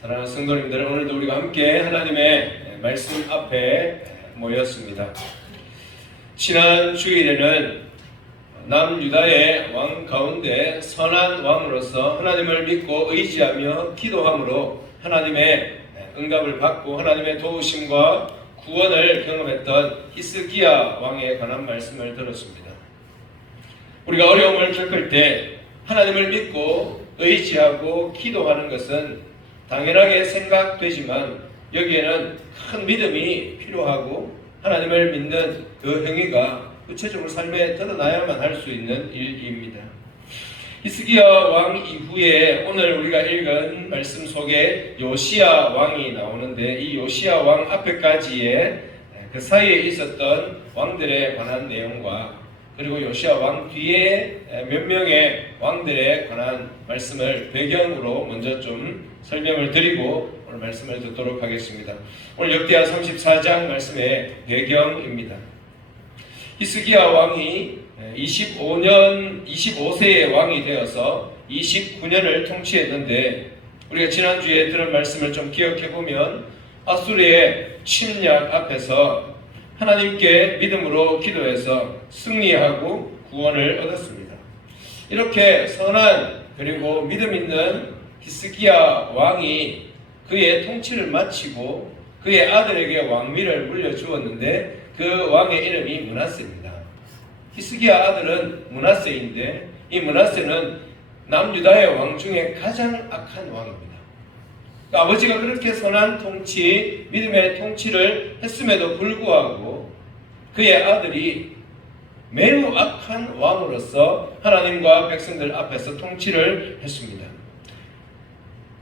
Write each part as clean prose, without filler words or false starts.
사랑하는 성도님들, 오늘도 우리가 함께 하나님의 말씀 앞에 모였습니다. 지난 주일에는 남유다의 왕 가운데 선한 왕으로서 하나님을 믿고 의지하며 기도함으로 하나님의 응답을 받고 하나님의 도우심과 구원을 경험했던 히스기야 왕에 관한 말씀을 들었습니다. 우리가 어려움을 겪을 때 하나님을 믿고 의지하고 기도하는 것은 당연하게 생각되지만 여기에는 큰 믿음이 필요하고 하나님을 믿는 그 행위가 구체적으로 삶에 드러나야만 할 수 있는 일입니다. 히스기야 왕 이후에 오늘 우리가 읽은 말씀 속에 요시야 왕이 나오는데 이 요시야 왕 앞에까지의 그 사이에 있었던 왕들에 관한 내용과 그리고 요시야 왕 뒤에 몇 명의 왕들에 관한 말씀을 배경으로 먼저 좀 설명을 드리고 오늘 말씀을 듣도록 하겠습니다. 오늘 역대하 34장 말씀의 배경입니다. 히스기야 왕이 25세의 왕이 되어서 29년을 통치했는데 우리가 지난주에 들은 말씀을 좀 기억해보면 아수르의 침략 앞에서 하나님께 믿음으로 기도해서 승리하고 구원을 얻었습니다. 이렇게 선한 그리고 믿음 있는 히스기야 왕이 그의 통치를 마치고 그의 아들에게 왕위를 물려주었는데 그 왕의 이름이 므낫세입니다. 히스기야 아들은 므낫세인데 이 므낫세는 남유다의 왕 중에 가장 악한 왕입니다. 그러니까 아버지가 그렇게 선한 통치, 믿음의 통치를 했음에도 불구하고 그의 아들이 매우 악한 왕으로서 하나님과 백성들 앞에서 통치를 했습니다.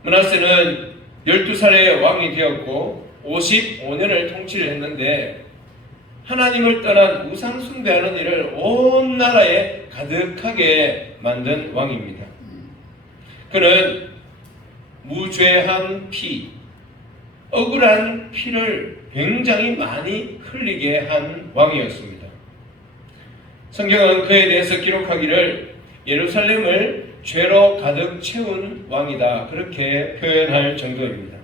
므낫세는 12살의 왕이 되었고 55년을 통치를 했는데 하나님을 떠난 우상 숭배하는 일을 온 나라에 가득하게 만든 왕입니다. 그는 무죄한 피, 억울한 피를 굉장히 많이 흘리게 한 왕이었습니다. 성경은 그에 대해서 기록하기를 예루살렘을 죄로 가득 채운 왕이다 그렇게 표현할 정도입니다.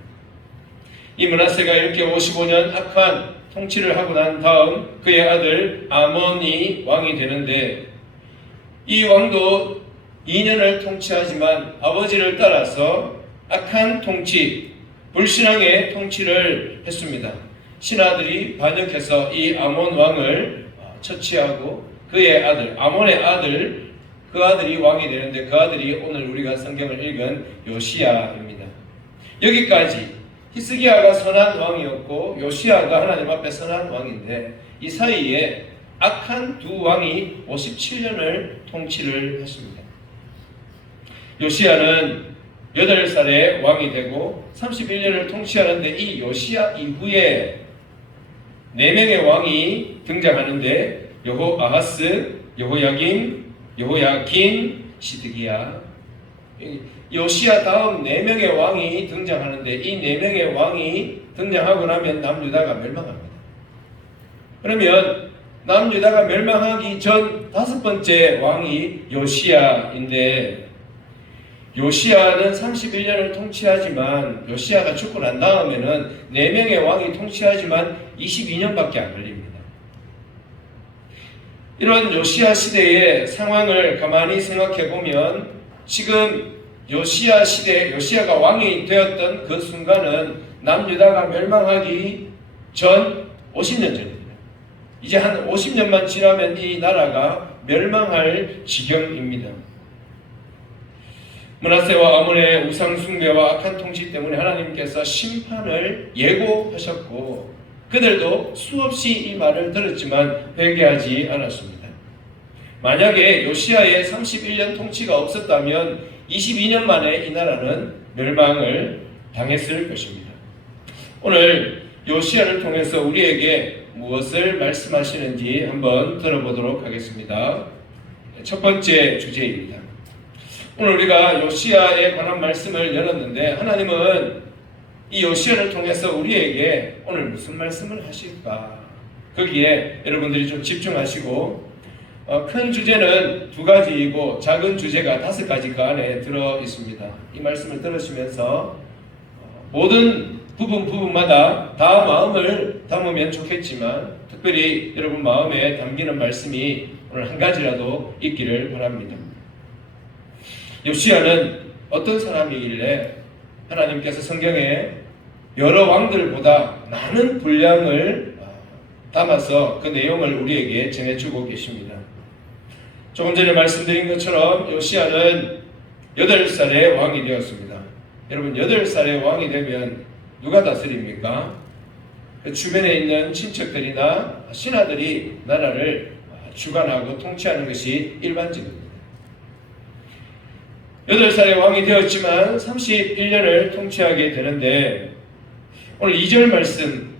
이 므낫세가 이렇게 55년 악한 통치를 하고 난 다음 그의 아들 아몬이 왕이 되는데 이 왕도 2년을 통치하지만 아버지를 따라서 악한 통치, 불신앙의 통치를 했습니다. 신하들이 반역해서 이 아몬 왕을 처치하고 그의 아들, 아몬의 아들, 그 아들이 왕이 되는데 그 아들이 오늘 우리가 성경을 읽은 요시야입니다. 여기까지 히스기야가 선한 왕이었고 요시야가 하나님 앞에 선한 왕인데 이 사이에 악한 두 왕이 57년을 통치를 했습니다. 요시야는 8살에 왕이 되고 31년을 통치하는데 이 요시야 이후에 4명의 왕이 등장하는데 여호아하스, 여호야김, 여호야긴, 시드기야. 요시야 다음 4명의 왕이 등장하는데 이 4명의 왕이 등장하고 나면 남유다가 멸망합니다. 그러면 남유다가 멸망하기 전 5번째 왕이 요시야인데 요시야는 31년을 통치하지만 요시야가 죽고 난 다음에는 4명의 왕이 통치하지만 22년밖에 안 걸립니다. 이런 요시야 시대의 상황을 가만히 생각해 보면 지금 요시야 시대, 요시야가 왕이 되었던 그 순간은 남유다가 멸망하기 전 50년 전입니다. 이제 한 50년만 지나면 이 나라가 멸망할 지경입니다. 므낫세와 아몬의 우상 숭배와 악한 통치 때문에 하나님께서 심판을 예고하셨고 그들도 수없이 이 말을 들었지만 회개하지 않았습니다. 만약에 요시야의 31년 통치가 없었다면 22년 만에 이 나라는 멸망을 당했을 것입니다. 오늘 요시야를 통해서 우리에게 무엇을 말씀하시는지 한번 들어보도록 하겠습니다. 첫 번째 주제입니다. 오늘 우리가 요시야에 관한 말씀을 열었는데 하나님은 이 요시야를 통해서 우리에게 오늘 무슨 말씀을 하실까? 거기에 여러분들이 좀 집중하시고 큰 주제는 2가지이고 작은 주제가 5가지 그 안에 들어 있습니다. 이 말씀을 들으시면서 모든 부분마다 다 마음을 담으면 좋겠지만 특별히 여러분 마음에 담기는 말씀이 오늘 한 가지라도 있기를 바랍니다. 요시야는 어떤 사람이길래 하나님께서 성경에 여러 왕들보다 많은 분량을 담아서 그 내용을 우리에게 전해주고 계십니다. 조금 전에 말씀드린 것처럼 요시야는 8살의 왕이 되었습니다. 여러분 8살의 왕이 되면 누가 다스립니까? 그 주변에 있는 친척들이나 신하들이 나라를 주관하고 통치하는 것이 일반적입니다. 8살의 왕이 되었지만 31년을 통치하게 되는데 오늘 2절 말씀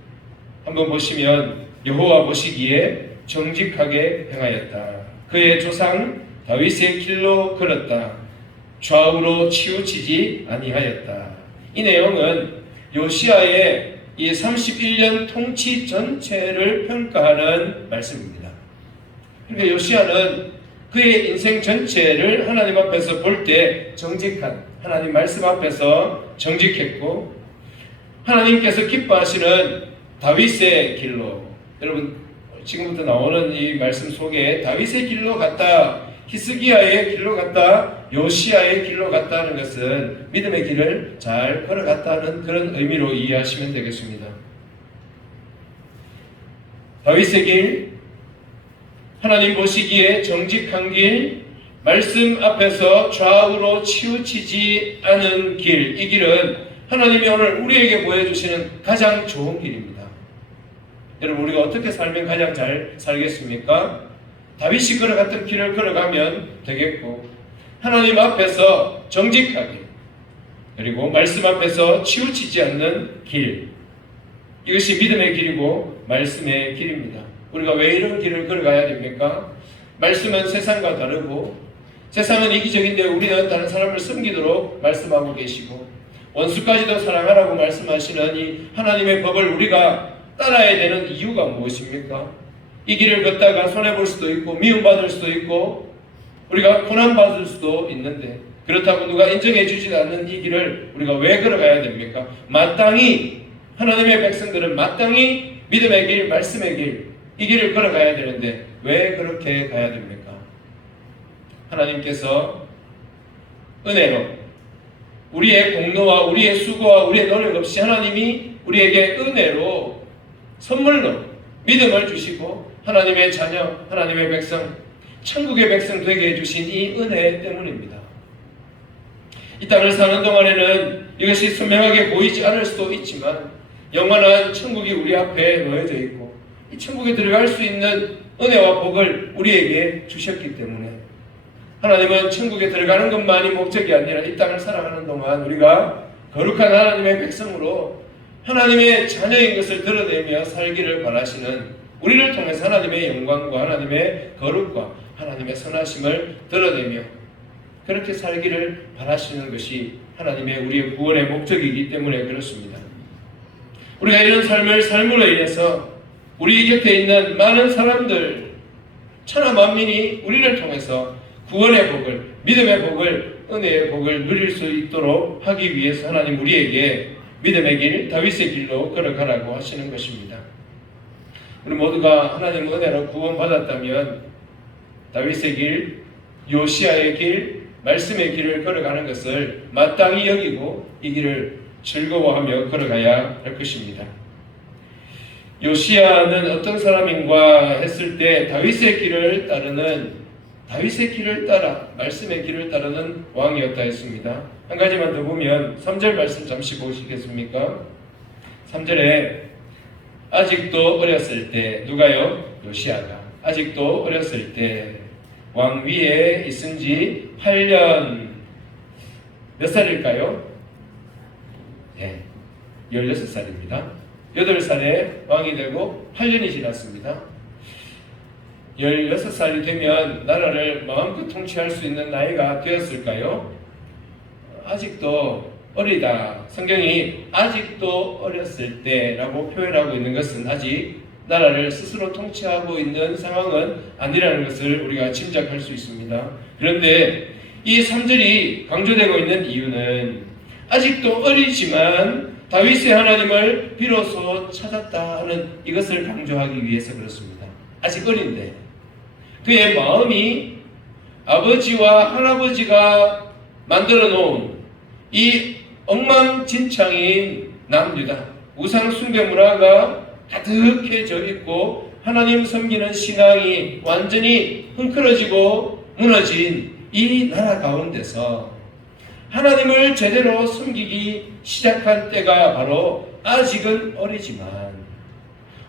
한번 보시면 여호와 보시기에 정직하게 행하였다. 그의 조상 다윗의 길로 걸었다. 좌우로 치우치지 아니하였다. 이 내용은 요시야의 이 31년 통치 전체를 평가하는 말씀입니다. 그러니까 요시야는 그의 인생 전체를 하나님 앞에서 볼 때 정직한, 하나님 말씀 앞에서 정직했고 하나님께서 기뻐하시는 다윗의 길로, 여러분 지금부터 나오는 이 말씀 속에 다윗의 길로 갔다, 히스기야의 길로 갔다, 요시야의 길로 갔다는 것은 믿음의 길을 잘 걸어갔다는 그런 의미로 이해하시면 되겠습니다. 다윗의 길, 하나님 보시기에 정직한 길, 말씀 앞에서 좌우로 치우치지 않은 길, 이 길은 하나님이 오늘 우리에게 보여주시는 가장 좋은 길입니다. 여러분 우리가 어떻게 살면 가장 잘 살겠습니까? 다윗이 걸어갔던 길을 걸어가면 되겠고 하나님 앞에서 정직하게 그리고 말씀 앞에서 치우치지 않는 길, 이것이 믿음의 길이고 말씀의 길입니다. 우리가 왜 이런 길을 걸어가야 됩니까? 말씀은 세상과 다르고 세상은 이기적인데 우리는 다른 사람을 섬기도록 말씀하고 계시고 원수까지도 사랑하라고 말씀하시는 이 하나님의 법을 우리가 따라야 되는 이유가 무엇입니까? 이 길을 걷다가 손해볼 수도 있고 미움받을 수도 있고 우리가 고난받을 수도 있는데 그렇다고 누가 인정해 주지 않는 이 길을 우리가 왜 걸어가야 됩니까? 마땅히 하나님의 백성들은 마땅히 믿음의 길, 말씀의 길, 이 길을 걸어가야 되는데 왜 그렇게 가야 됩니까? 하나님께서 은혜로 우리의 공로와 우리의 수고와 우리의 노력 없이 하나님이 우리에게 은혜로 선물로 믿음을 주시고 하나님의 자녀, 하나님의 백성, 천국의 백성 되게 해주신 이 은혜 때문입니다. 이 땅을 사는 동안에는 이것이 선명하게 보이지 않을 수도 있지만 영원한 천국이 우리 앞에 놓여져 있고 이 천국에 들어갈 수 있는 은혜와 복을 우리에게 주셨기 때문에 하나님은 천국에 들어가는 것만이 목적이 아니라 이 땅을 살아가는 동안 우리가 거룩한 하나님의 백성으로 하나님의 자녀인 것을 드러내며 살기를 바라시는, 우리를 통해서 하나님의 영광과 하나님의 거룩과 하나님의 선하심을 드러내며 그렇게 살기를 바라시는 것이 하나님의 우리의 구원의 목적이기 때문에 그렇습니다. 우리가 이런 삶을 삶으로 인해서 우리 곁에 있는 많은 사람들, 천하 만민이 우리를 통해서 구원의 복을, 믿음의 복을, 은혜의 복을 누릴 수 있도록 하기 위해서 하나님 우리에게 믿음의 길, 다윗의 길로 걸어가라고 하시는 것입니다. 우리 모두가 하나님 은혜로 구원받았다면 다윗의 길, 요시야의 길, 말씀의 길을 걸어가는 것을 마땅히 여기고 이 길을 즐거워하며 걸어가야 할 것입니다. 요시야는 어떤 사람인가 했을 때 다윗의 길을 따라 말씀의 길을 따르는 왕이었다 했습니다. 한 가지만 더 보면 3절 말씀 잠시 보시겠습니까? 3절에 아직도 어렸을 때, 누가요? 요시야가 아직도 어렸을 때 왕 위에 있은 지 8년, 몇 살일까요? 네, 16살입니다. 8살에 왕이 되고 8년이 지났습니다. 16살이 되면 나라를 마음껏 통치할 수 있는 나이가 되었을까요? 아직도 어리다. 성경이 아직도 어렸을 때라고 표현하고 있는 것은 아직 나라를 스스로 통치하고 있는 상황은 아니라는 것을 우리가 짐작할 수 있습니다. 그런데 이 3절이 강조되고 있는 이유는 아직도 어리지만 다윗의 하나님을 비로소 찾았다 하는 이것을 강조하기 위해서 그렇습니다. 아직 어린데 그의 마음이 아버지와 할아버지가 만들어 놓은 이 엉망진창인 남유다 우상 숭배 문화가 가득해져 있고 하나님 섬기는 신앙이 완전히 흥크러지고 무너진 이 나라 가운데서 하나님을 제대로 섬기기 시작한 때가 바로 아직은 어리지만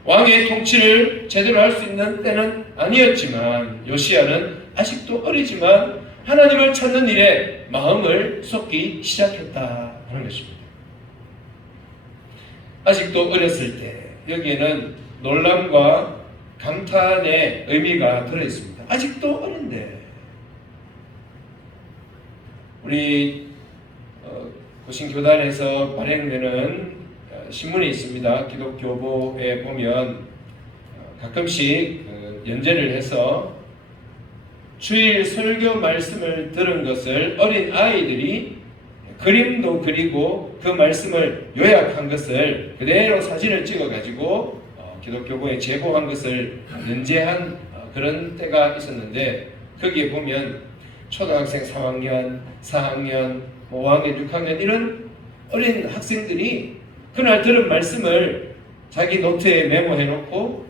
왕의 통치를 제대로 할 수 있는 때는 아니었지만 요시야는 아직도 어리지만 하나님을 찾는 일에 마음을 쏟기 시작했다 하는 것입니다. 아직도 어렸을 때 여기에는 놀람과 감탄의 의미가 들어있습니다. 아직도 어린데 우리 고신교단에서 발행되는 신문이 있습니다. 기독교보에 보면 가끔씩 연재를 해서 주일 설교 말씀을 들은 것을 어린 아이들이 그림도 그리고 그 말씀을 요약한 것을 그대로 사진을 찍어가지고 기독교보에 제보한 것을 연재한 그런 때가 있었는데 거기에 보면 초등학생 3학년, 4학년, 5학년, 6학년 이런 어린 학생들이 그날 들은 말씀을 자기 노트에 메모해 놓고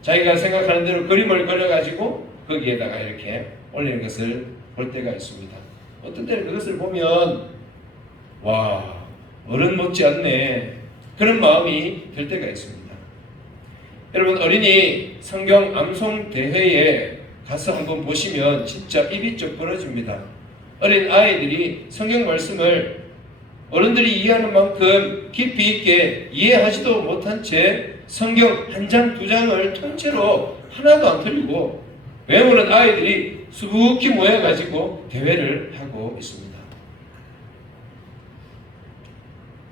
자기가 생각하는 대로 그림을 그려가지고 거기에다가 이렇게 올리는 것을 볼 때가 있습니다. 어떤 때는 그것을 보면 와 어른 못지않네 그런 마음이 들 때가 있습니다. 여러분 어린이 성경 암송 대회에 가서 한번 보시면 진짜 입이 쩍 벌어집니다. 어린 아이들이 성경 말씀을 어른들이 이해하는 만큼 깊이 있게 이해하지도 못한 채 성경 한 장, 두 장을 통째로 하나도 안 틀리고 외우는 아이들이 수북히 모여가지고 대회를 하고 있습니다.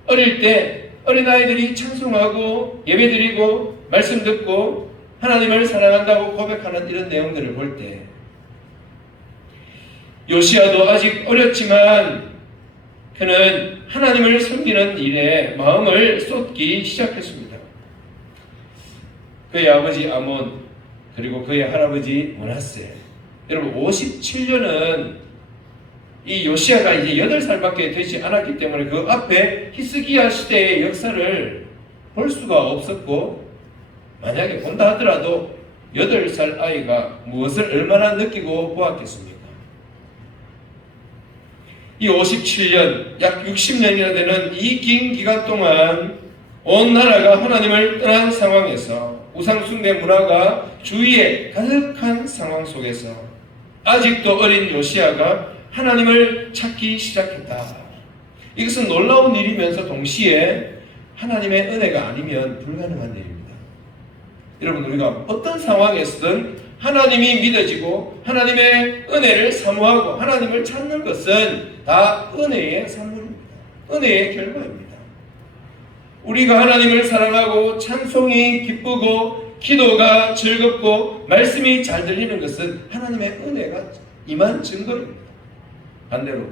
어릴 때 어린아이들이 찬송하고 예배드리고 말씀 듣고 하나님을 사랑한다고 고백하는 이런 내용들을 볼 때 요시야도 아직 어렸지만 그는 하나님을 섬기는 일에 마음을 쏟기 시작했습니다. 그의 아버지 아몬 그리고 그의 할아버지 므낫세 여러분 57년은 이 요시야가 이제 8살밖에 되지 않았기 때문에 그 앞에 히스기야 시대의 역사를 볼 수가 없었고 만약에 본다 하더라도 8살 아이가 무엇을 얼마나 느끼고 보았겠습니까? 이 57년, 약 60년이나 되는 이 긴 기간 동안 온 나라가 하나님을 떠난 상황에서 우상숭배 문화가 주위에 가득한 상황 속에서 아직도 어린 요시야가 하나님을 찾기 시작했다. 이것은 놀라운 일이면서 동시에 하나님의 은혜가 아니면 불가능한 일입니다. 여러분 우리가 어떤 상황에서든 하나님이 믿어지고 하나님의 은혜를 사모하고 하나님을 찾는 것은 다 은혜의 산물입니다. 은혜의 결과입니다. 우리가 하나님을 사랑하고 찬송이 기쁘고 기도가 즐겁고 말씀이 잘 들리는 것은 하나님의 은혜가 임한 증거입니다. 반대로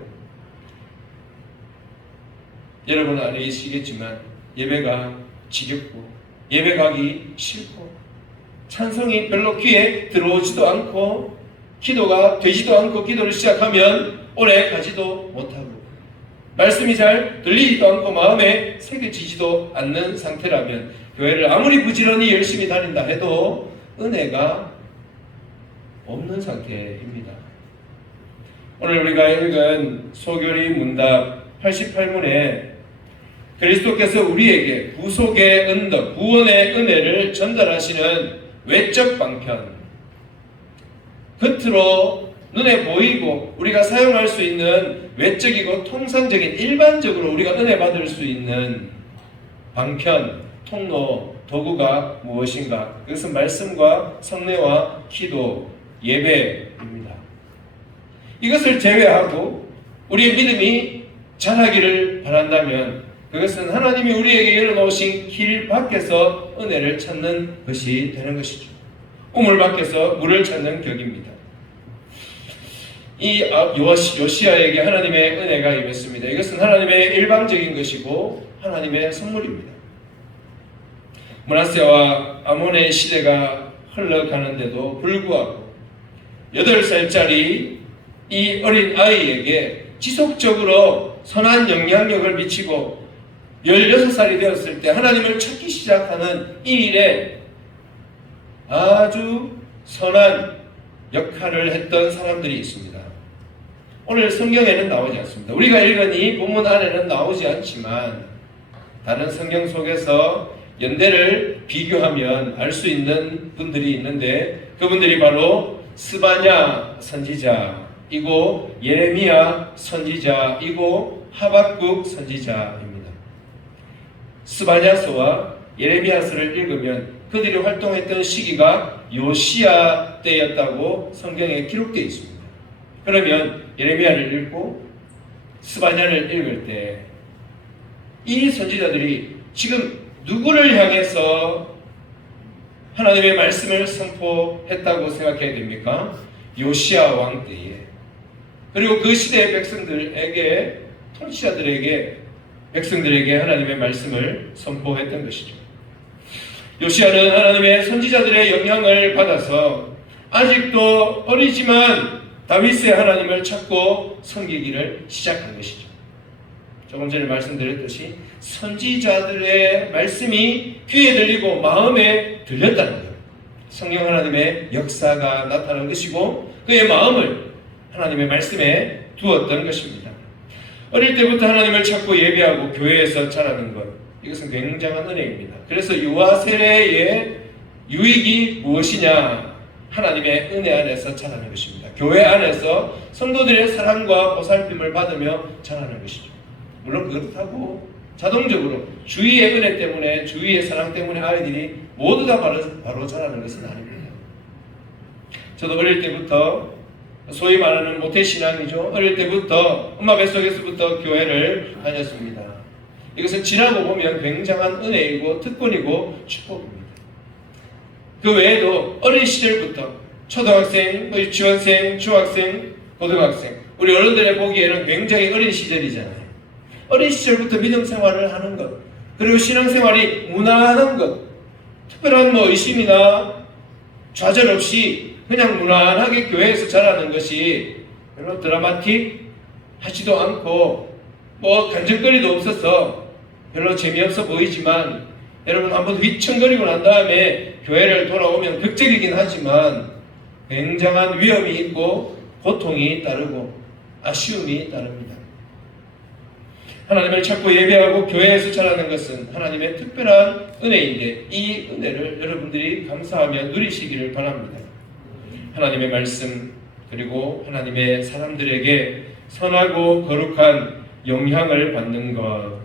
여러분 아시겠지만 예배가 지겹고 예배 가기 싫고 찬송이 별로 귀에 들어오지도 않고 기도가 되지도 않고 기도를 시작하면 오래 가지도 못하고 말씀이 잘 들리지도 않고 마음에 새겨지지도 않는 상태라면 교회를 아무리 부지런히 열심히 다닌다 해도 은혜가 없는 상태입니다. 오늘 우리가 읽은 소교리 문답 88문에 그리스도께서 우리에게 구속의 언덕, 구원의 은혜를 전달하시는 외적 방편, 겉으로 눈에 보이고 우리가 사용할 수 있는 외적이고 통상적인 일반적으로 우리가 은혜 받을 수 있는 방편, 통로, 도구가 무엇인가? 그것은 말씀과 성례와 기도, 예배입니다. 이것을 제외하고 우리의 믿음이 자라기를 바란다면 그것은 하나님이 우리에게 열어놓으신 길 밖에서 은혜를 찾는 것이 되는 것이죠. 우물 밖에서 물을 찾는 격입니다. 이 요시야에게 하나님의 은혜가 임했습니다. 이것은 하나님의 일방적인 것이고 하나님의 선물입니다. 므낫세와 아몬의 시대가 흘러가는데도 불구하고 8살짜리 이 어린 아이에게 지속적으로 선한 영향력을 미치고 16살이 되었을 때 하나님을 찾기 시작하는 이 일에 아주 선한 역할을 했던 사람들이 있습니다. 오늘 성경에는 나오지 않습니다. 우리가 읽은 이 본문 안에는 나오지 않지만 다른 성경 속에서 연대를 비교하면 알 수 있는 분들이 있는데 그분들이 바로 스바냐 선지자이고 예레미야 선지자이고 하박국 선지자입니다. 스바냐서와 예레미야서를 읽으면 그들이 활동했던 시기가 요시야 때였다고 성경에 기록되어 있습니다. 그러면 예레미야를 읽고 스바냐를 읽을 때 이 선지자들이 지금 누구를 향해서 하나님의 말씀을 선포했다고 생각해야 됩니까? 요시야 왕 때에. 그리고 그 시대의 백성들에게, 통치자들에게, 백성들에게 하나님의 말씀을 선포했던 것이죠. 요시야는 하나님의 선지자들의 영향을 받아서 아직도 어리지만 다윗의 하나님을 찾고 섬기기를 시작한 것이죠. 조금 전에 말씀드렸듯이 선지자들의 말씀이 귀에 들리고 마음에 들렸다는 것. 성령 하나님의 역사가 나타난 것이고 그의 마음을 하나님의 말씀에 두었던 것입니다. 어릴 때부터 하나님을 찾고 예배하고 교회에서 자라는 것. 이것은 굉장한 은혜입니다. 그래서 유아 세례의 유익이 무엇이냐? 하나님의 은혜 안에서 자라는 것입니다. 교회 안에서 성도들의 사랑과 보살핌을 받으며 자라는 것이죠. 물론 그렇다고 자동적으로 주위의 은혜 때문에 주위의 사랑 때문에 아이들이 모두 다 바로 자라는 것은 아닙니다. 저도 어릴 때부터 소위 말하는 모태신앙이죠. 어릴 때부터 엄마 뱃속에서부터 교회를 다녔습니다. 이것은 지나고 보면 굉장한 은혜이고 특권이고 축복입니다. 그 외에도 어린 시절부터 초등학생, 유치원생, 중학생, 고등학생 우리 어른들의 보기에는 굉장히 어린 시절이잖아요. 어린 시절부터 믿음 생활을 하는 것, 그리고 신앙생활이 무난한 것, 특별한 의심이나 좌절 없이 그냥 무난하게 교회에서 자라는 것이 별로 드라마틱 하지도 않고 간증거리도 없어서 별로 재미없어 보이지만 여러분 한번 휘청거리고 난 다음에 교회를 돌아오면 극적이긴 하지만 굉장한 위험이 있고 고통이 따르고 아쉬움이 따릅니다. 하나님을 찾고 예배하고 교회에서 자라는 것은 하나님의 특별한 은혜인데 이 은혜를 여러분들이 감사하며 누리시기를 바랍니다. 하나님의 말씀 그리고 하나님의 사람들에게 선하고 거룩한 영향을 받는 것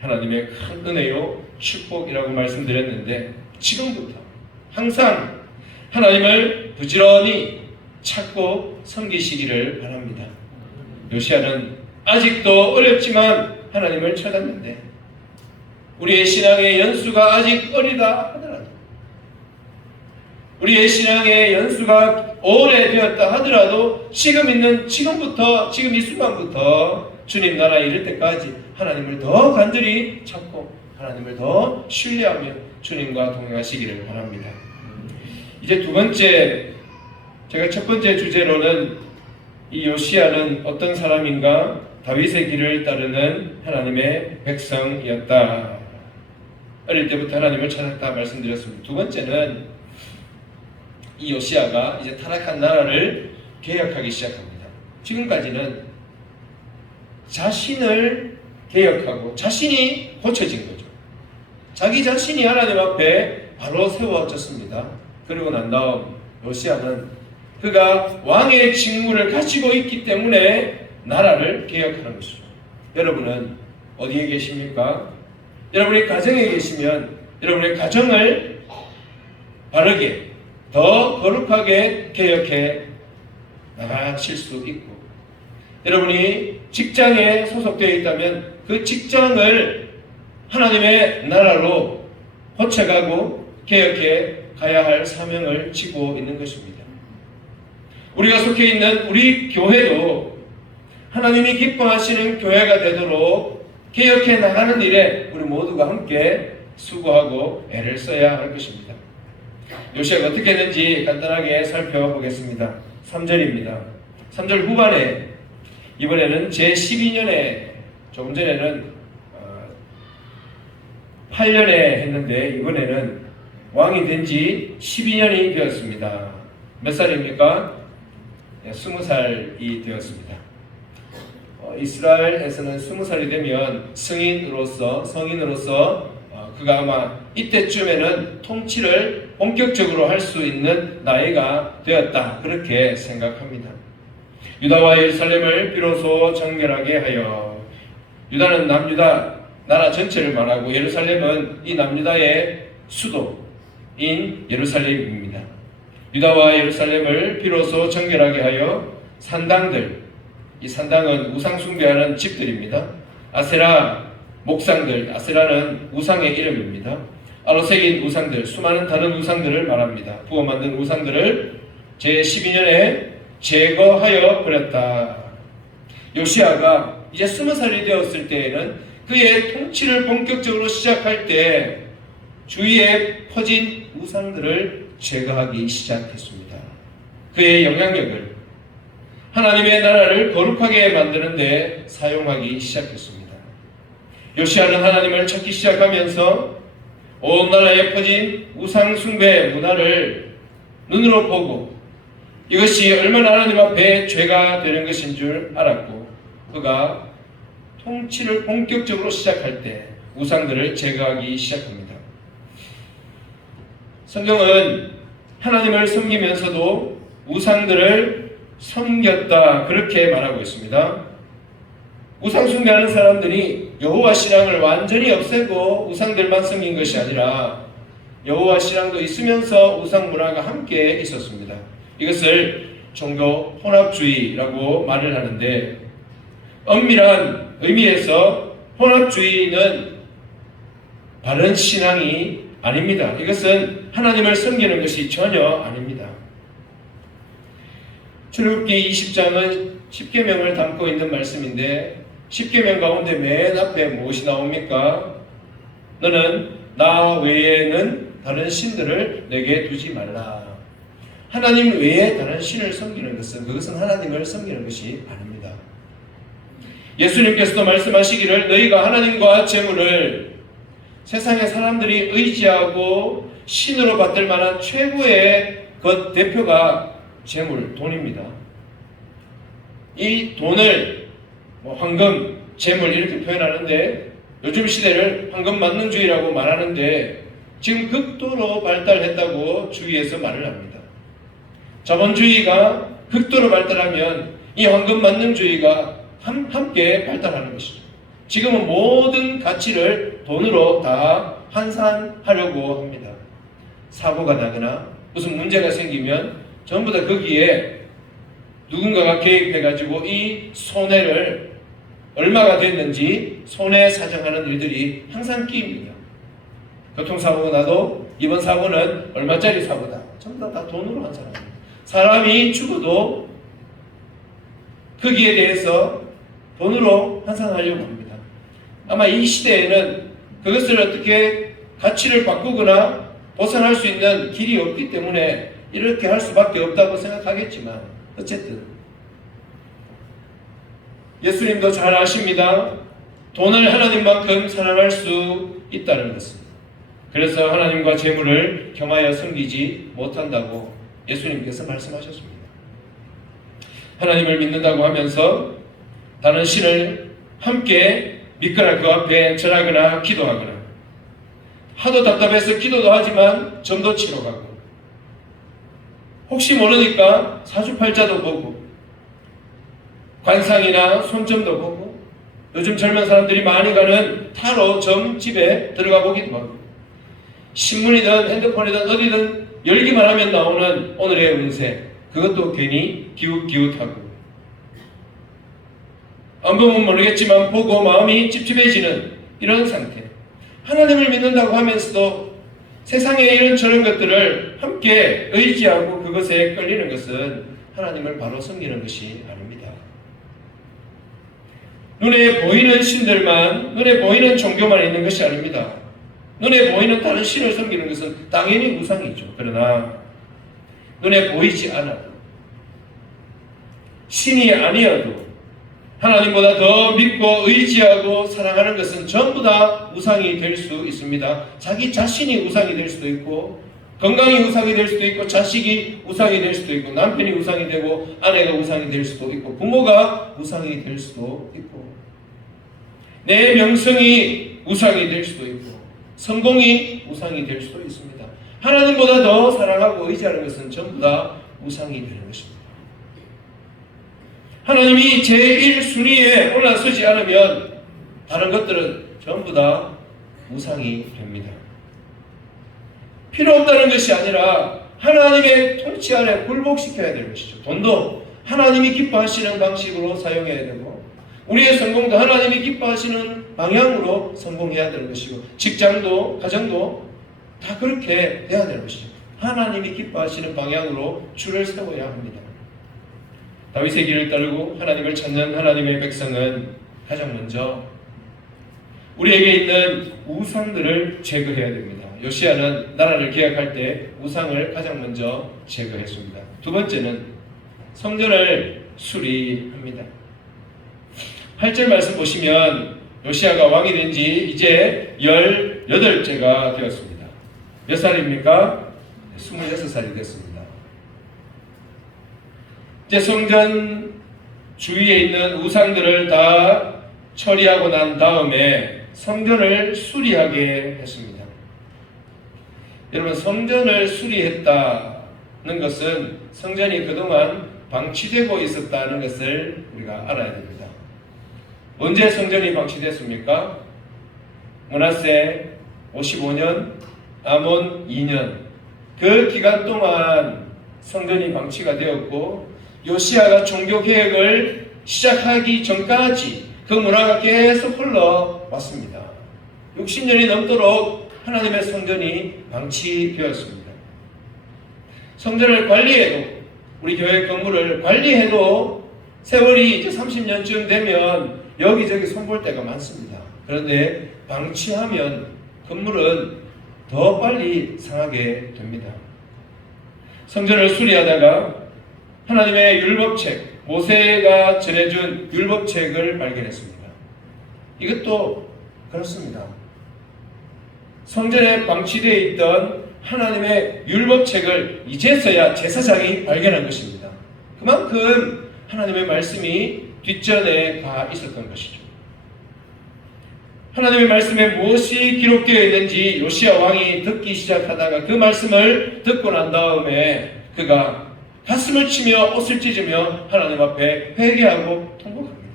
하나님의 큰 은혜요 축복이라고 말씀드렸는데 지금부터 항상 하나님을 부지런히 찾고 섬기시기를 바랍니다. 요시야는 아직도 어렵지만 하나님을 찾았는데 우리의 신앙의 연수가 아직 어리다 하더라도 우리의 신앙의 연수가 오래되었다 하더라도 지금부터 지금 이 순간부터 주님 나라 이를 때까지 하나님을 더 간절히 찾고 하나님을 더 신뢰하며 주님과 동행하시기를 바랍니다. 이제 두 번째, 제가 첫 번째 주제로는 이 요시야는 어떤 사람인가? 다윗의 길을 따르는 하나님의 백성이었다. 어릴 때부터 하나님을 찾았다 말씀드렸습니다. 두 번째는 이 요시야가 이제 타락한 나라를 개혁하기 시작합니다. 지금까지는 자신을 개혁하고 자신이 고쳐진 거죠. 자기 자신이 하나님 앞에 바로 세워졌습니다. 그리고 난 다음 요시야는 그가 왕의 직무를 가지고 있기 때문에 나라를 개혁하는 것이죠. 여러분은 어디에 계십니까? 여러분이 가정에 계시면 여러분의 가정을 바르게 더 거룩하게 개혁해 나가실 수 있고 여러분이 직장에 소속되어 있다면 그 직장을 하나님의 나라로 고쳐가고 개혁해 가야 할 사명을 지고 있는 것입니다. 우리가 속해 있는 우리 교회도 하나님이 기뻐하시는 교회가 되도록 개혁해 나가는 일에 우리 모두가 함께 수고하고 애를 써야 할 것입니다. 요시아가 어떻게 했는지 간단하게 살펴보겠습니다. 3절입니다. 3절 후반에 이번에는 제12년에 조금 전에는 8년에 했는데 이번에는 왕이 된 지 12년이 되었습니다. 몇 살입니까? 20살이 되었습니다. 이스라엘에서는 20살이 되면 성인으로서 그가 아마 이때쯤에는 통치를 본격적으로 할 수 있는 나이가 되었다 그렇게 생각합니다. 유다와 예루살렘을 비로소 정결하게 하여, 유다는 남유다 나라 전체를 말하고 예루살렘은 이 남유다의 수도인 예루살렘입니다. 유다와 예루살렘을 비로소 정결하게 하여 산당들, 이 산당은 우상 숭배하는 집들입니다. 아세라 목상들, 아세라는 우상의 이름입니다. 아로 새긴 우상들, 수많은 다른 우상들을 말합니다. 부어 만든 우상들을 제12년에 제거하여 버렸다. 요시아가 이제 20살이 되었을 때에는 그의 통치를 본격적으로 시작할 때 주위에 퍼진 우상들을 제거하기 시작했습니다. 그의 영향력을 하나님의 나라를 거룩하게 만드는 데 사용하기 시작했습니다. 요시아는 하나님을 찾기 시작하면서 온 나라에 퍼진 우상 숭배 문화를 눈으로 보고 이것이 얼마나 하나님 앞에 죄가 되는 것인 줄 알았고, 그가 통치를 본격적으로 시작할 때 우상들을 제거하기 시작합니다. 성경은 하나님을 섬기면서도 우상들을 섬겼다 그렇게 말하고 있습니다. 우상 숭배하는 사람들이 여호와 신앙을 완전히 없애고 우상들만 섬긴 것이 아니라 여호와 신앙도 있으면서 우상 문화가 함께 있었습니다. 이것을 종교 혼합주의라고 말을 하는데, 엄밀한 의미에서 혼합주의는 바른 신앙이 아닙니다. 이것은 하나님을 섬기는 것이 전혀 아닙니다. 출애굽기 20장은 10계명을 담고 있는 말씀인데 10계명 가운데 맨 앞에 무엇이 나옵니까? 너는 나 외에는 다른 신들을 내게 두지 말라. 하나님 외에 다른 신을 섬기는 것은 그것은 하나님을 섬기는 것이 아닙니다. 예수님께서도 말씀하시기를 너희가 하나님과 재물을 세상의 사람들이 의지하고 신으로 받들 만한 최고의 그 대표가 재물, 돈입니다. 이 돈을 황금, 재물 이렇게 표현하는데 요즘 시대를 황금 만능주의라고 말하는데 지금 극도로 발달했다고 주위에서 말을 합니다. 자본주의가 극도로 발달하면 이 황금 만능주의가 함께 발달하는 것이죠. 지금은 모든 가치를 돈으로 다 환산하려고 합니다. 사고가 나거나 무슨 문제가 생기면 전부 다 거기에 누군가가 개입해가지고 이 손해를 얼마가 됐는지 손해 사정하는 일들이 항상 끼입니다. 교통사고가 나도 이번 사고는 얼마짜리 사고다. 전부 다 돈으로 환산합니다. 사람이 죽어도 거기에 대해서 돈으로 환산하려고 합니다. 아마 이 시대에는 그것을 어떻게 가치를 바꾸거나 벗어날 수 있는 길이 없기 때문에 이렇게 할 수밖에 없다고 생각하겠지만 어쨌든 예수님도 잘 아십니다. 돈을 하나님만큼 사랑할 수 있다는 것은. 그래서 하나님과 재물을 겸하여 섬기지 못한다고 예수님께서 말씀하셨습니다. 하나님을 믿는다고 하면서 다른 신을 함께 믿거나 그 앞에 절하거나 기도하거나, 하도 답답해서 기도도 하지만 점도 치러 가고, 혹시 모르니까 사주팔자도 보고 관상이나 손점도 보고, 요즘 젊은 사람들이 많이 가는 타로 점집에 들어가 보기도 하고, 신문이든 핸드폰이든 어디든 열기만 하면 나오는 오늘의 운세, 그것도 괜히 기웃기웃하고, 안 보면 모르겠지만 보고 마음이 찝찝해지는 이런 상태. 하나님을 믿는다고 하면서도 세상의 이런저런 것들을 함께 의지하고 그것에 끌리는 것은 하나님을 바로 섬기는 것이 아닙니다. 눈에 보이는 신들만, 눈에 보이는 종교만 있는 것이 아닙니다. 눈에 보이는 다른 신을 섬기는 것은 당연히 우상이죠. 그러나 눈에 보이지 않아도, 신이 아니어도 하나님보다 더 믿고 의지하고 사랑하는 것은 전부 다 우상이 될 수 있습니다. 자기 자신이 우상이 될 수도 있고, 건강이 우상이 될 수도 있고, 자식이 우상이 될 수도 있고, 남편이 우상이 되고, 아내가 우상이 될 수도 있고, 부모가 우상이 될 수도 있고, 내 명성이 우상이 될 수도 있고, 성공이 우상이 될 수도 있습니다. 하나님보다 더 사랑하고 의지하는 것은 전부 다 우상이 되는 것입니다. 하나님이 제1순위에 올라서지 않으면 다른 것들은 전부 다 우상이 됩니다. 필요 없다는 것이 아니라 하나님의 통치 아래 굴복시켜야 될 것이죠. 돈도 하나님이 기뻐하시는 방식으로 사용해야 되고, 우리의 성공도 하나님이 기뻐하시는 방향으로 성공해야 되는 것이고, 직장도 가정도 다 그렇게 돼야 되는 것이죠. 하나님이 기뻐하시는 방향으로 줄을 세워야 합니다. 다윗의 길을 따르고 하나님을 찾는 하나님의 백성은 가장 먼저 우리에게 있는 우상들을 제거해야 됩니다. 요시야는 나라를 개혁할 때 우상을 가장 먼저 제거했습니다. 두 번째는 성전을 수리합니다. 8절 말씀 보시면 요시야가 왕이 된 지 이제 18제가 되었습니다. 몇 살입니까? 26살이 됐습니다. 이제 성전 주위에 있는 우상들을 다 처리하고 난 다음에 성전을 수리하게 했습니다. 여러분, 성전을 수리했다는 것은 성전이 그동안 방치되고 있었다는 것을 우리가 알아야 됩니다. 언제 성전이 방치됐습니까? 므낫세 55년, 아몬 2년, 그 기간 동안 성전이 방치가 되었고, 요시야가 종교개혁을 시작하기 전까지 그 문화가 계속 흘러왔습니다. 60년이 넘도록 하나님의 성전이 방치되었습니다. 성전을 관리해도, 우리 교회 건물을 관리해도 세월이 이제 30년쯤 되면 여기저기 손볼 때가 많습니다. 그런데 방치하면 건물은 더 빨리 상하게 됩니다. 성전을 수리하다가 하나님의 율법책, 모세가 전해준 율법책을 발견했습니다. 이것도 그렇습니다. 성전에 방치되어 있던 하나님의 율법책을 이제서야 제사장이 발견한 것입니다. 그만큼 하나님의 말씀이 뒷전에 가 있었던 것이죠. 하나님의 말씀에 무엇이 기록되어 있는지 요시야 왕이 듣기 시작하다가 그 말씀을 듣고 난 다음에 그가 가슴을 치며 옷을 찢으며 하나님 앞에 회개하고 통곡합니다.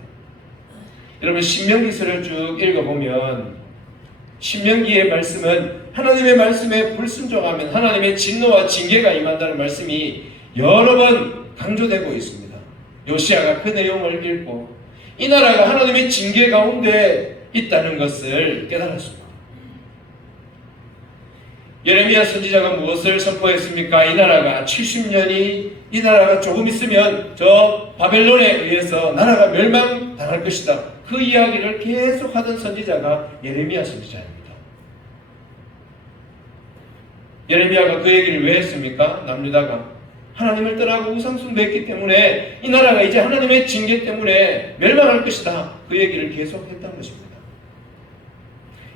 여러분, 신명기서를 쭉 읽어보면 신명기의 말씀은 하나님의 말씀에 불순종하면 하나님의 진노와 징계가 임한다는 말씀이 여러 번 강조되고 있습니다. 요시야가 그 내용을 읽고 이 나라가 하나님의 징계 가운데 있다는 것을 깨달았습니다. 예레미야 선지자가 무엇을 선포했습니까? 이 나라가 70년이, 이 나라가 조금 있으면 저 바벨론에 의해서 나라가 멸망당할 것이다. 그 이야기를 계속 하던 선지자가 예레미야 선지자입니다. 예레미야가 그 얘기를 왜 했습니까? 남유다가 하나님을 떠나고 우상숭배했기 때문에 이 나라가 이제 하나님의 징계 때문에 멸망할 것이다. 그 얘기를 계속 했던 것입니다.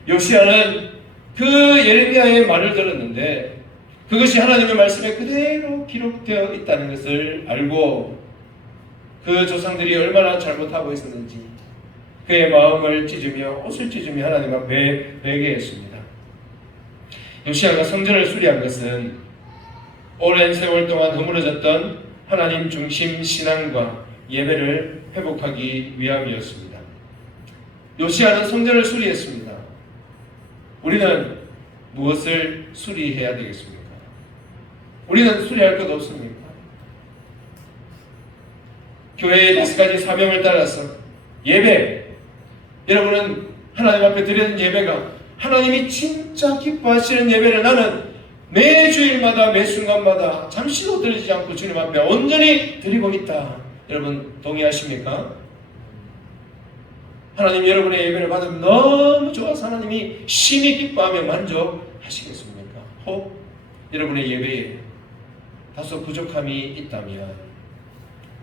요시야는 그 예레미야의 말을 들었는데 그것이 하나님의 말씀에 그대로 기록되어 있다는 것을 알고 그 조상들이 얼마나 잘못하고 있었는지 그의 마음을 찢으며 옷을 찢으며 하나님 앞에 회개했습니다. 요시야가 성전을 수리한 것은 오랜 세월 동안 허물어졌던 하나님 중심 신앙과 예배를 회복하기 위함이었습니다. 요시야는 성전을 수리했습니다. 우리는 무엇을 수리해야 되겠습니까? 우리는 수리할 것 없습니까? 교회의 5가지 사명을 따라서 예배, 여러분은 하나님 앞에 드리는 예배가 하나님이 진짜 기뻐하시는 예배를 나는 매주일마다 매순간마다 잠시도 들리지 않고 주님 앞에 온전히 드리고 있다. 여러분 동의하십니까? 하나님 여러분의 예배를 받으면 너무 좋아서 하나님이 심히 기뻐하며 만족하시겠습니까? 혹 여러분의 예배에 다소 부족함이 있다면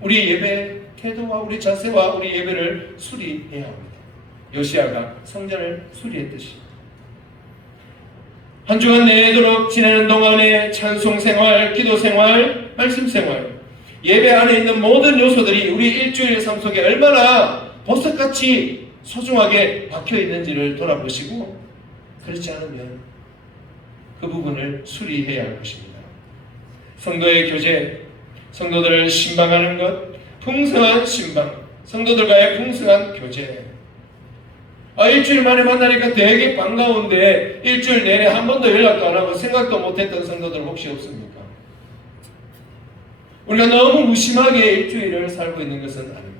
우리 예배 태도와 우리 자세와 우리 예배를 수리해야 합니다. 요시야가 성전을 수리했듯이 한 주간 내도록 지내는 동안에 찬송 생활, 기도 생활, 말씀 생활, 예배 안에 있는 모든 요소들이 우리 일주일 삶 속에 얼마나 보석같이 소중하게 박혀 있는지를 돌아보시고 그렇지 않으면 그 부분을 수리해야 할 것입니다. 성도의 교제, 성도들을 신방하는 것, 풍성한 신방, 성도들과의 풍성한 교제. 일주일 만에 만나니까 되게 반가운데 일주일 내내 한 번도 연락도 안 하고 생각도 못했던 성도들 혹시 없습니까? 우리가 너무 무심하게 일주일을 살고 있는 것은 아닙니까?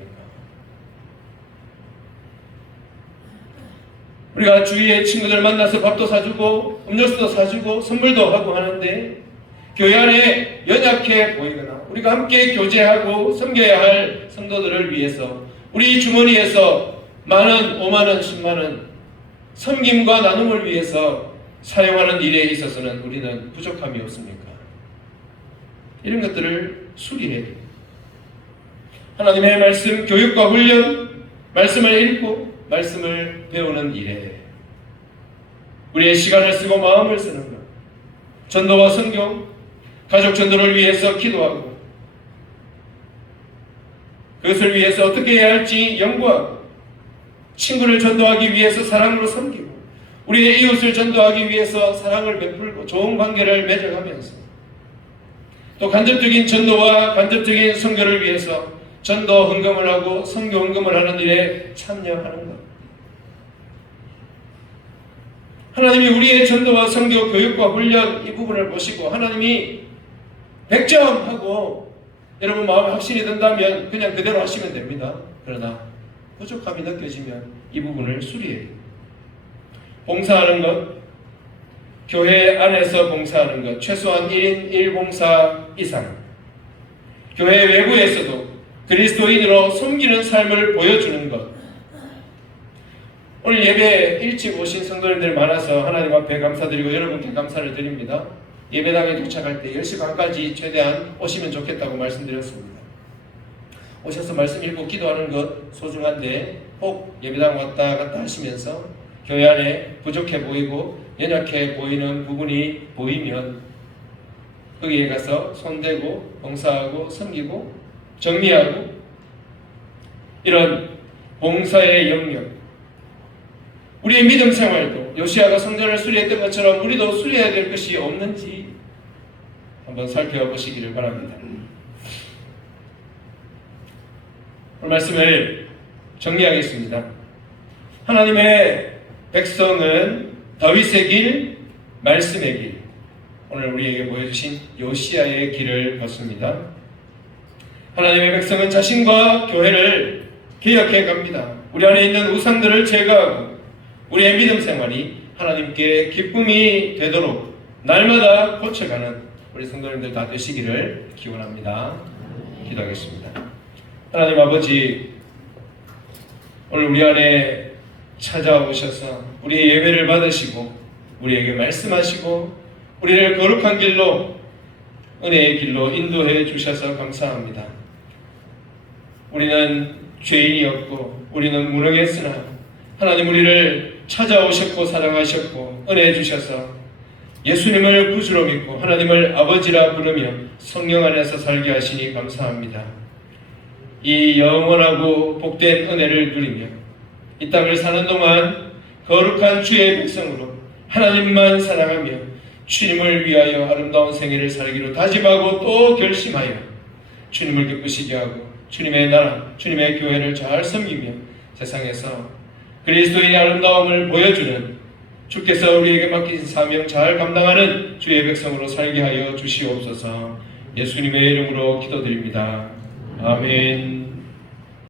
우리가 주위에 친구들 만나서 밥도 사주고 음료수도 사주고 선물도 하고 하는데 교회 안에 연약해 보이거나 우리가 함께 교제하고 섬겨야 할 성도들을 위해서 우리 주머니에서 만원, 5만원, 10만원 섬김과 나눔을 위해서 사용하는 일에 있어서는 우리는 부족함이 없습니까? 이런 것들을 수리해야 됩니다. 하나님의 말씀, 교육과 훈련, 말씀을 읽고 말씀을 배우는 일에 우리의 시간을 쓰고 마음을 쓰는 것, 전도와 선교, 가족 전도를 위해서 기도하고 그것을 위해서 어떻게 해야 할지 연구하고 친구를 전도하기 위해서 사랑으로 섬기고 우리의 이웃을 전도하기 위해서 사랑을 베풀고 좋은 관계를 맺어가면서 또 간접적인 전도와 간접적인 선교를 위해서 전도 헌금을 하고 선교 헌금을 하는 일에 참여하는 것. 하나님이 우리의 전도와 선교, 교육과 훈련 이 부분을 보시고 하나님이 100점 하고 여러분 마음에 확신이 든다면 그냥 그대로 하시면 됩니다. 그러나 부족함이 느껴지면 이 부분을 수리해요. 봉사하는 것, 교회 안에서 봉사하는 것, 최소한 1인 1봉사 이상, 교회 외부에서도 그리스도인으로 섬기는 삶을 보여주는 것. 오늘 예배 일찍 오신 성도님들 많아서 하나님 앞에 감사드리고 여러분께 감사를 드립니다. 예배당에 도착할 때 10시 반까지 최대한 오시면 좋겠다고 말씀드렸습니다. 오셔서 말씀 읽고 기도하는 것 소중한데 혹 예배당 왔다 갔다 하시면서 교회 안에 부족해 보이고 연약해 보이는 부분이 보이면 거기에 가서 손대고 봉사하고 섬기고 정리하고 이런 봉사의 영역, 우리의 믿음 생활도 요시야가 성전을 수리했던 것처럼 우리도 수리해야 될 것이 없는지 한번 살펴보시기를 바랍니다. 오늘 말씀을 정리하겠습니다. 하나님의 백성은 다윗의 길, 말씀의 길, 오늘 우리에게 보여주신 요시야의 길을 걷습니다. 하나님의 백성은 자신과 교회를 개혁해 갑니다. 우리 안에 있는 우상들을 제거하고 우리의 믿음 생활이 하나님께 기쁨이 되도록 날마다 고쳐가는 우리 성도님들 다 되시기를 기원합니다. 기도하겠습니다. 하나님 아버지, 오늘 우리 안에 찾아오셔서 우리의 예배를 받으시고 우리에게 말씀하시고 우리를 거룩한 길로, 은혜의 길로 인도해 주셔서 감사합니다. 우리는 죄인이었고 우리는 무능했으나 하나님 우리를 찾아오셨고 사랑하셨고 은혜 주셔서 예수님을 구주로 믿고 하나님을 아버지라 부르며 성령 안에서 살게 하시니 감사합니다. 이 영원하고 복된 은혜를 누리며 이 땅을 사는 동안 거룩한 주의 백성으로 하나님만 사랑하며 주님을 위하여 아름다운 생애를 살기로 다짐하고 또 결심하여 주님을 기쁘시게 하고 주님의 나라, 주님의 교회를 잘 섬기며 세상에서 그리스도인의 아름다움을 보여주는 주께서 우리에게 맡기신 사명 잘 감당하는 주의 백성으로 살게 하여 주시옵소서. 예수님의 이름으로 기도드립니다. 아멘.